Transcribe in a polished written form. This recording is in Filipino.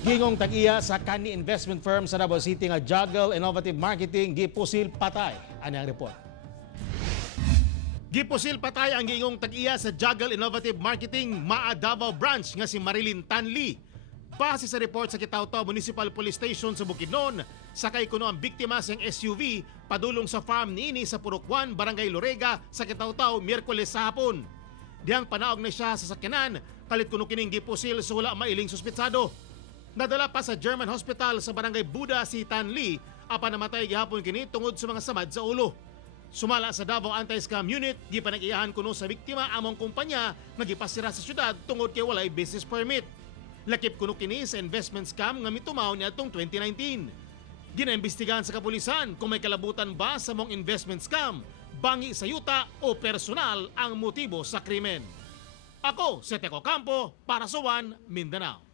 Gingong tag-iya sa kani investment firm sa Davao City nga Juggle Innovative Marketing gipusil patay. Ano ang report? Gipusil patay ang gingong tag-iya sa Juggle Innovative Marketing Maa Davao Branch nga si Marilyn Tanli. Base sa report sa Kitaw-Taw Municipal Police Station sa Bukidnon, sakay kuno ang biktima sa SUV padulong sa farm niini sa Purok 1, Barangay Lorega sa Kitaw-Taw Miyerkules sa hapon. Diyang panaog na siya sa sakyanan, kalit kuno kining gipusil sa wala mailing suspetsado. Nadala pa sa German Hospital sa Barangay Buda si Tanli, apan namatay gihapon kini tungod sa mga samad sa ulo. Sumala sa Davao Anti-Scam Unit, gipanag-iyahan kuno sa biktima among kumpanya nga gipasira sa syudad tungod kay walay business permit. Lakip kuno kini sa investment scam nga mitumaw niadtong 2019. Ginaimbestigahan sa kapulisan kung may kalabutan ba sa mong investment scam, bangi sa yuta o personal ang motibo sa krimen. Ako si Teco Campo para sa One Mindanao.